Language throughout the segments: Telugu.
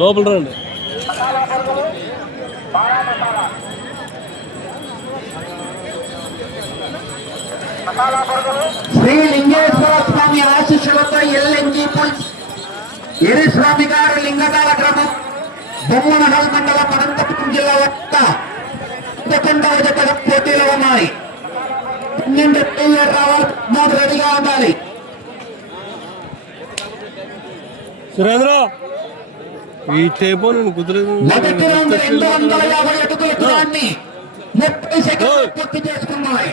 లోపల రండి. శ్రీ లింగేశ్వర స్వామి ఆశీస్సులతో ఎల్ఎంజి పుల్స్ ఎరిస్వామి గారు లింగదాల గ్రామం బొమ్మనహల్ మండలం అనంతపురం జిల్లా యొక్క పదకొండవ జతగా పోటీలో ఉన్నాయి. పన్నెండు ప్లేయర్ రావాలి మూడు రెడీగా ఉండాలి. సురేంద్ర ఈ టైపు నేను కుదరదు మొదటి రౌండ్ రెండు వందల యాభై అడుగుల దూరాన్ని ముప్పై సెకండ్లు పూర్తి చేసుకున్నాయి.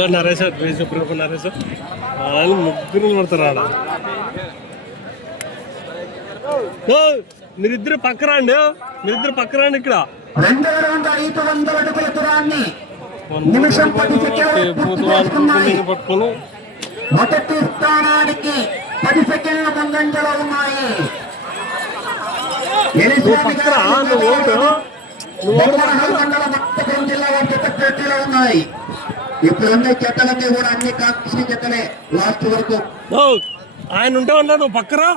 ఇలా నరేష్ సుప్రీం నరేష్ వాళ్ళు ముగ్గురు ఓ, మీరిద్దరు పక్క రండి మీరిద్దరు పక్క రండి ఇక్కడ పట్టుకొని మొదటి స్థానానికి పది సెకండ్ల ముందంజలో ఉన్నాయి నువ్వు పక్కన జిల్లా వారి ఉన్నాయి ఇప్పుడు ఉన్న జతలన్నీ కూడా అన్ని కాంపిటీషన్ జతలే లాస్ట్ వరకు. ఆయన ఉంటే ఉన్నా నువ్వు పక్కరా.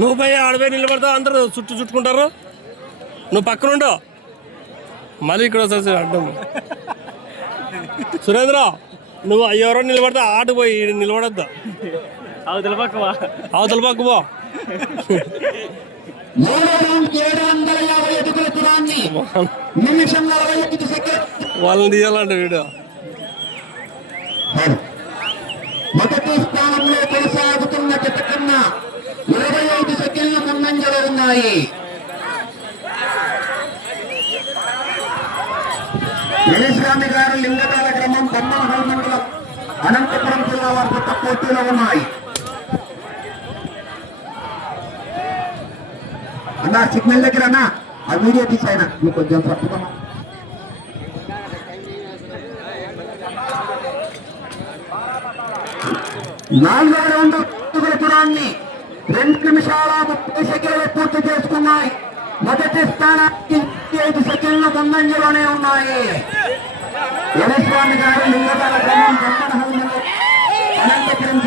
నువ్వు పోయి ఆడపోయి నిలబడతావు అందరూ చుట్టూ చుట్టుకుంటారు. నువ్వు పక్కన ఉండు. మళ్ళీ ఇక్కడ వచ్చేసి అడ్డం. సురేంద్ర నువ్వు ఎవరో నిలబడితే ఆట పోయి ఈడ నిలబడద్దా. అవతల పక్క అవతల పక్క పో. నిమిషం నలభై ఐదు సెకండ్ వాళ్ళని తీయాలంట వీడియో మొదటి స్థానంలో కొనసాగుతున్న జత కన్నా ఇరవై ఐదు సెకండ్లు ముందంజలో ఉన్నాయి. యశస్వామి గారు లింగదాల గ్రామం బొమ్మనహల్ మండలం అనంతపురం జిల్లా వారి జత పోటీలో ఉన్నాయి. అన్నా సిగ్నల్ దగ్గర అన్నా. ఆ వీడియో తీసాయన? నువ్వు కొంచెం తప్పుకున్నా నాలుగో రౌండ్ అడుగుల దూరాన్ని రెండు నిమిషాల ముప్పై సెకండ్లు పూర్తి చేసుకున్నాయి. మొదటి స్థానానికి ఐదు సెకండ్ల ముందంజలోనే ఉన్నాయి. యనస్వామి గారు లింగదాల గ్రామం బ్రహ్మణహల్ అనంతపురం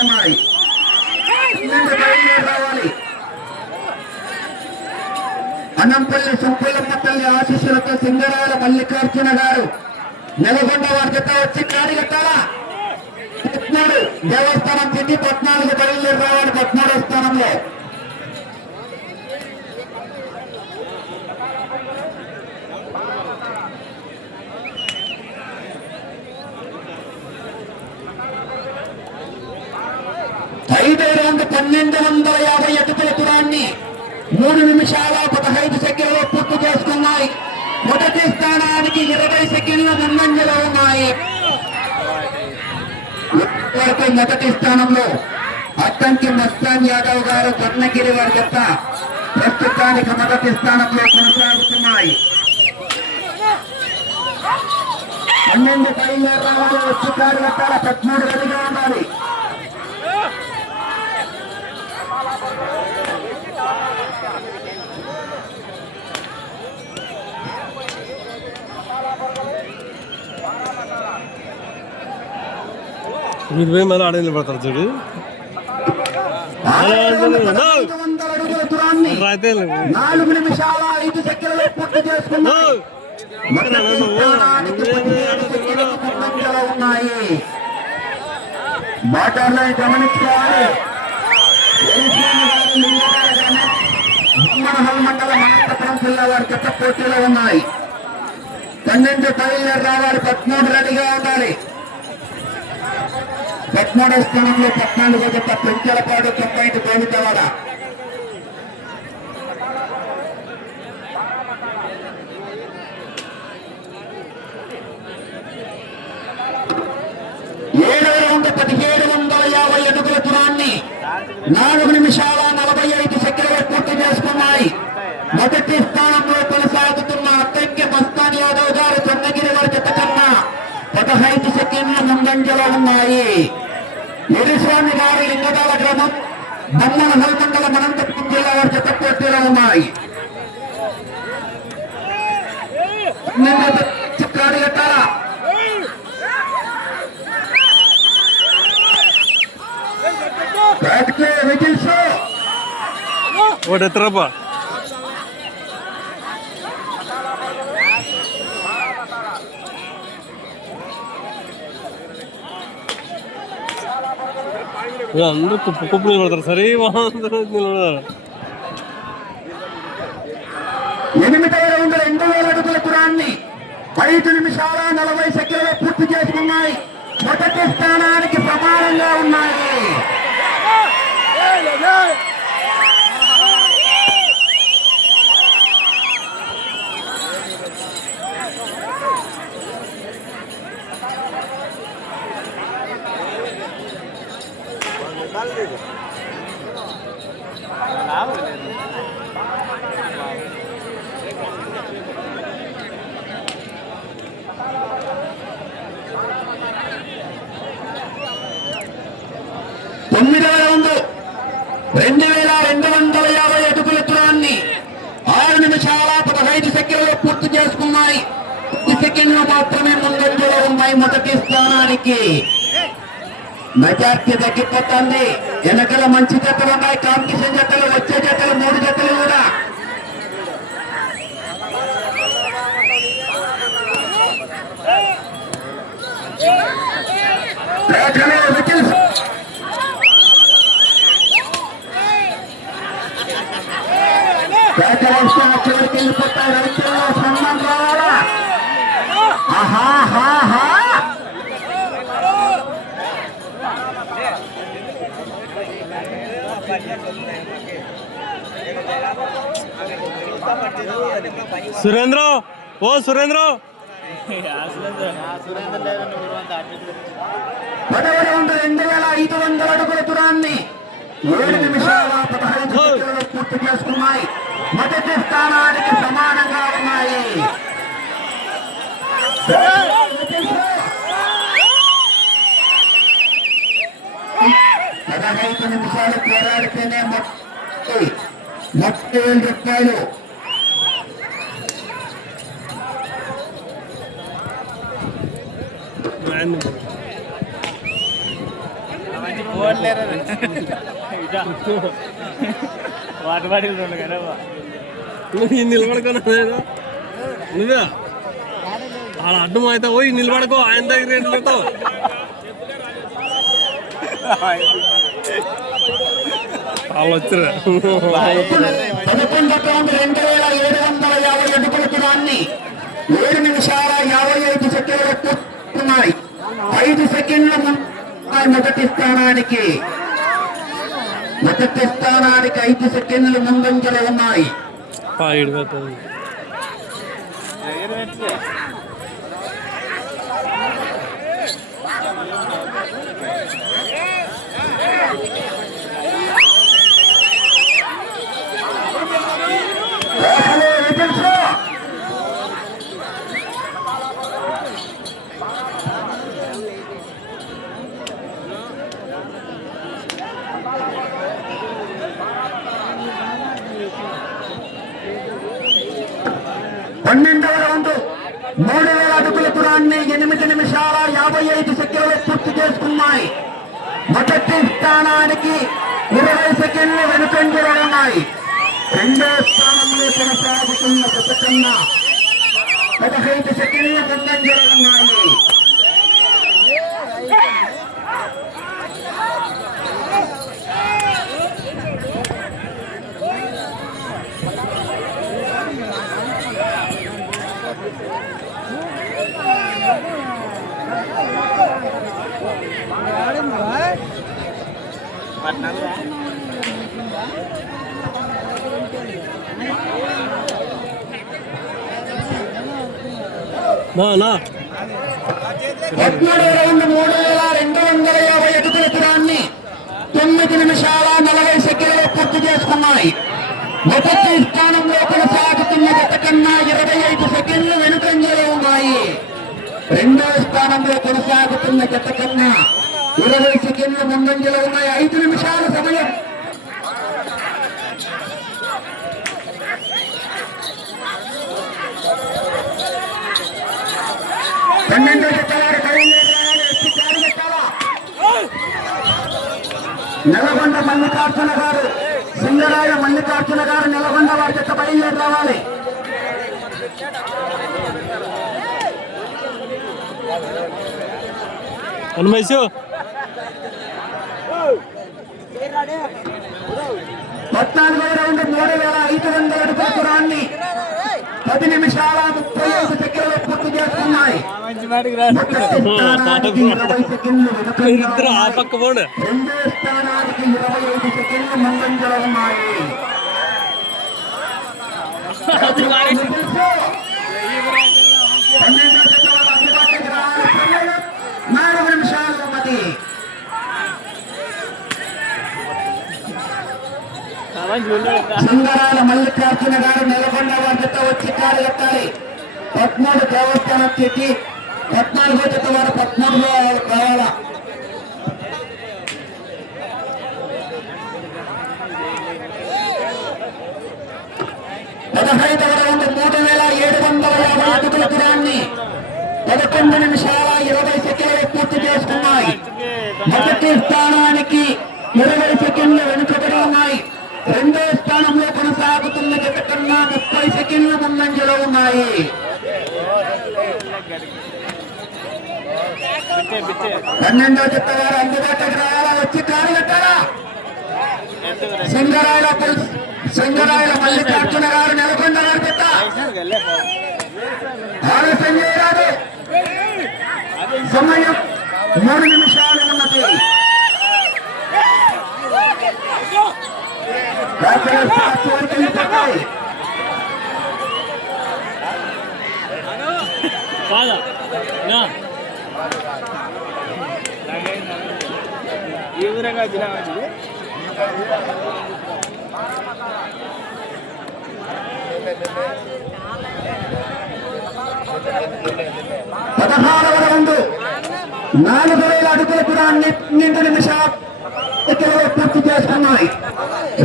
ఉన్నాయి. రావాలి. అన్నంపల్లి సుంపులమ్మ తల్లి ఆశీస్సులతో సింగరాల మల్లికార్జున గారు నెలకొండ వారి జత వచ్చి కాడి కట్టాలా దేవస్థానం తిట్టి పద్నాలుగు బయలుదేరి రావాలి పద్నాలుగు స్థానంలో. ఐదో రౌండ్ పన్నెండు వందల యాభై అడుగుల దూరాన్ని మూడు నిమిషాల పదహైదు సెకండ్లు పూర్తి చేసుకున్నాయి. మొదటి స్థానానికి ఇరవై సెకండ్ల ముందంజలో ఉన్నాయి. వరకు మొదటి స్థానంలో అద్దంకి మస్తాన్ యాదవ్ గారు కర్ణగిరి వారి చెత్త ప్రస్తుతానికి మొదటి స్థానంలో కొనసాగుతున్నాయి. పన్నెండు బయలుదేరి రావాలి వచ్చి కారు కట్టాల పదమూడు రెడీగా ఉండాలి. మీరు పోయి మళ్ళీ ఆడ నిలబడతారు చూడు. నాలుగు నిమిషాల ఐదు సెకండ్లు పూర్తి ఉన్నాయి. బాటర్లను గమనించుకోవాలి బొమ్మనహల్ మండలం అనంతపురం జిల్లా వారి చెత్త పోటీలో ఉన్నాయి. పన్నెండు బయలుదేరి రావాలి పదమూడు రెడీగా ఉండాలి. పద్మూడో స్థానంలో పద్నాలుగో జత పెంచలపాడు తొంభై గోవిందవాడ ఏడవ రౌండ్ పదిహేడు వందల యాభై అడుగుల దూరాన్ని నాలుగు నిమిషాల నలభై ఐదు సెకండ్లు పూర్తి చేసుకున్నాయి మొదటి స్థానంలో కొనసాగుతున్న అద్దంకి మస్తాన్ యాదవ్ గారు చంద్రగిరి వారి జత కన్నా పదహైదు సెకండ్ల ముందంజలో ఉన్నాయి ఎరిస్వామి గారి లింగదాల గ్రామం దమ్మన హల్మండల అనంతపురం జిల్లా వారి జత పోటీలో ఉన్నాయి నిన్న చిత్రాలు కట్టాలా బ్యాట్కే అందరూ కుప్పు కుప్పు నిలబడతారు. సరే అందరూ నిలబడతారు. ఎనిమిదవ రౌండ్ రెండు వేల అడుగుల దూరాన్ని ఐదు నిమిషాల నలభై సెకండ్లు పూర్తి చేసుకున్నాయి. మొదటి స్థానానికి ప్రమాణంగా ఉన్నాయి తొమ్మిదవ రౌండ్ రెండు వేల రెండు వందల యాభై అడుగుల దూరాన్ని ఆరు నిమిషాల పదహైదు సెకండ్లు పూర్తి చేసుకున్నాయి. కొద్ది సెకండ్లు మాత్రమే ముందంజలో ఉన్నాయి మొదటి స్థానానికి. మెజార్టీ తగ్గిపోతుంది. వెనకల మంచి జతలు ఉన్నాయి. కాంపిటీషన్ జతలు వచ్చే జతలు మూడు జతలు కూడా. రేఖలో పేదరిస్తున్న చివరికి వెళ్ళిపోతారు రైతుల్లో సన్మానం రావాలా సురేంద్ర ఓ సురేంద్ర. రెండు వేల ఐదు వందల అడుగుల దూరాన్ని ఏడు నిమిషాల పదహైదు పూర్తి చేసుకున్నాయి. మొదటి స్థానానికి సమానంగా ఉన్నాయి. పదహైదు నిమిషాలు పోరాడితేనే ముప్పై వేల రూపాయలు. వాటి వాటి నువ్వు నిలబడుకున్నా నేను? నువ్వే? ఆడ అడ్డం అయితే పోయి నిలబడుకో ఆయన దగ్గర ఏంటి పెడతావు వాళ్ళు వచ్చారు ఏడు నిమిషాల యాభై ఐదు సెకండ్లు ఐదు సెకండ్ల ముందు మొదటి స్థానానికి. మొదటి స్థానానికి ఐదు సెకండ్లు ముందంజలు ఉన్నాయి ఏడు పెడతావు రేఖలో విజిల్స్. పన్నెండవ రౌండ్ మూడు వేల అడుగుల దూరాన్ని ఎనిమిది నిమిషాల యాభై ఐదు సెకండ్లు పూర్తి మొదటి స్థానానికి ఇరవై సెకండ్లు వెనుకంజలో ఉన్నాయి. రెండో స్థానంలో కొనసాగుతున్న గత పదహైదు సెకండ్ల ముందంజలో ఉన్నాయి నా నా పద్మూడవ రౌండ్ మూడు వేల రెండు వందల యాభై అడుగుల దూరాన్ని తొమ్మిది తొమ్మిది నిమిషాల నలభై సెకండ్లు పూర్తి చేసుకున్నాయి. మొదటి స్థానంలో కొనసాగుతున్న గత కన్నా ఇరవై ఐదు సెకండ్లు వెనుకంజలో ఉన్నాయి రెండవ స్థానంలో కొనసాగుతున్న గత కన్నా ఇరవై సెకండ్లు ముందంజలో ఉన్నాయి. ఐదు నిమిషాల సమయం. పన్నెండు జతవారు బయలుదేరాలి, నెలకొండ మల్లికార్జున గారు సింగరాయ మల్లికార్జున గారు నెలకొండ వారి చెత్త బయలుదేరి రావాలి. హనుమేశు పద్నాలుగవ రౌండ్ మూడు వేల ఐదు వందల అడుగుల దూరాన్ని పది నిమిషాల ముప్పై ఐదు సెకండ్లు పూర్తి చేస్తున్నాయి. ఇద్దరు ఆ. పక్క పోండి. రెండో స్థానానికి ఇరవై ఐదు సెకండ్లు ముందంజలో ఉన్నాయి పన్నెండో జత వారు అందుబాటులోకి రావాలి. సమయం నాలుగు నిమిషాలు ఉన్నది మంచి ఉండదు సింగరాల మల్లికార్జున గారు నెలకొండ వారి జత వచ్చి కాలు ఎత్తాలి. పద్మూడు దేవస్థానం చెట్టి పద్నాలుగో జత వారు పద్మూడులో రావాలా? పదహైదవ రౌండ్ మూడు వేల ఏడు వందల యాభై అడుగుల దూరాన్ని పదకొండు నిమిషాల ఇరవై సెకండ్లు పూర్తి చేసుకున్నాయి. మొదటి స్థానానికి ఇరవై సెకండ్లు వెనుకబడి ఉన్నాయి రెండో స్థానంలో కొనసాగుతున్న జత కన్నా ముప్పై సెకండ్ల ముందంజలో ఉన్నాయి పన్నెండో చెత్త వారు అందుబాటులోకి రావాలా వచ్చి కారు కట్టారా సింగరాయల సింగరాయల మల్లికార్జున గారు నెలకొండ గారు పెట్ట ఆలస్యం చేయరాదు సమయం మూడు నిమిషాలు ఉన్నది రాత్రి కాదా నా ఈ విధంగా తినాలి పదహారవ రౌండ్ నాలుగు వేల అడుగుల దూరాన్ని పన్నెండు నిమిషాలు పూర్తి చేస్తున్నాయి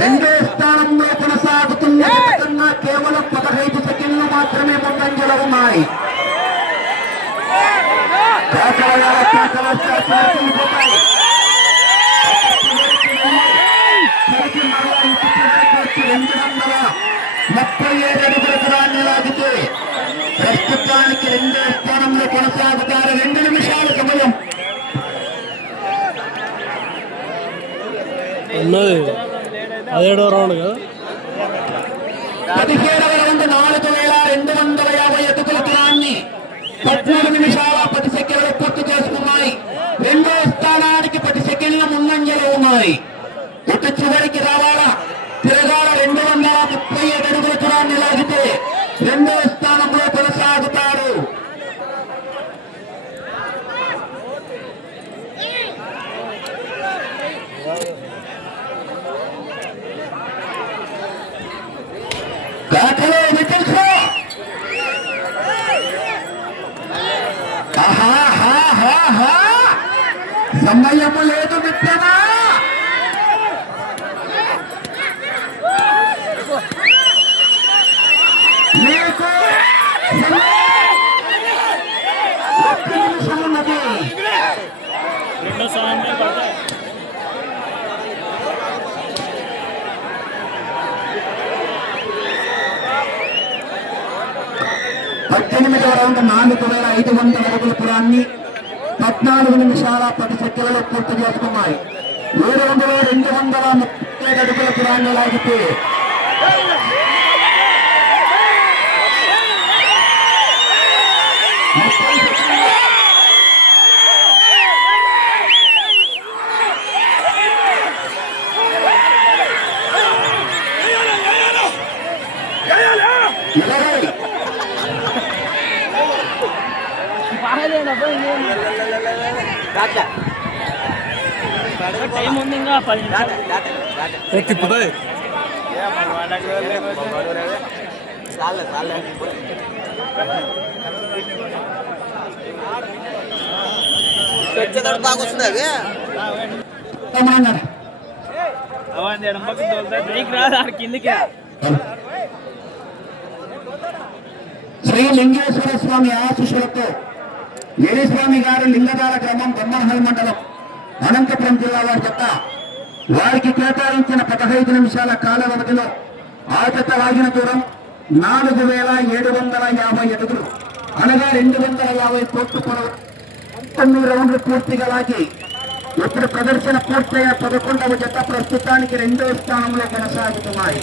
రెండో స్థానంలో కొనసాగుతున్న కేవలం పదహైదు సెకండ్లు మాత్రమే ముందంజలో ఉన్నాయి. రెండు వందల ముప్పై ఏడు అడుగుల దూరాన్ని లాగితే ప్రస్తుతానికి రెండో స్థానంలో కొనసాగుతారు రెండు నిమిషాల సమయం ఉన్నది పదిహేడో రౌండ్ కదా పదిహేడవ రౌండ్ నాలుగు వేల రెండు వందల యాభై అడుగుల దూరాన్ని పట్నా నిమిషాల పది సెకండ్లు పూర్తి చేసుకున్నాయి రెండో స్థానానికి పది సెకండ్ల ముందంజలో ఉన్నాయి ఇటు చివరికి రావాలా తిరగాల రెండు వందల ముప్పై ఏడు అడుగుల దూరాన్ని లాగితే రెండో స్థానంలో కొనసాగుతారు దాఖలో వికెట్స్ ఆహాహాహాహా. సమయము లేదు మిత్రమా. పడతాయి. పద్దెనిమిదవ రౌండ్ నాలుగు వేల ఐదు వందల అడుగుల పురాన్ని పద్నాలుగు నిమిషాల పది సెకండ్లలో పూర్తి చేసుకున్నాయి ఈ రౌండ్లో రెండు వందల ముప్పై ఐదు అడుగుల పురాన్ని లాగితే ముప్పై సెకండ్లు ఇరవై టైం ఉంది ఇంకా స్వామి గారు లింగదాల గ్రామం బొమ్మహల్ మండలం అనంతపురం జిల్లా వారి చెత్త. వారికి కేటాయించిన పదహైదు నిమిషాల కాల వ్యవధిలో ఆ చెత్త లాగిన దూరం నాలుగు వేల ఏడు వందల యాభై అడుగులు అనగా రెండు వందల యాభై కోట్లు పొడవు. పంతొమ్మిది రౌండ్లు పూర్తిగా లాగి ఇప్పుడు ప్రదర్శన పూర్తయిన పదకొండవ జత ప్రస్తుతానికి రెండవ స్థానంలో కొనసాగుతున్నాయి.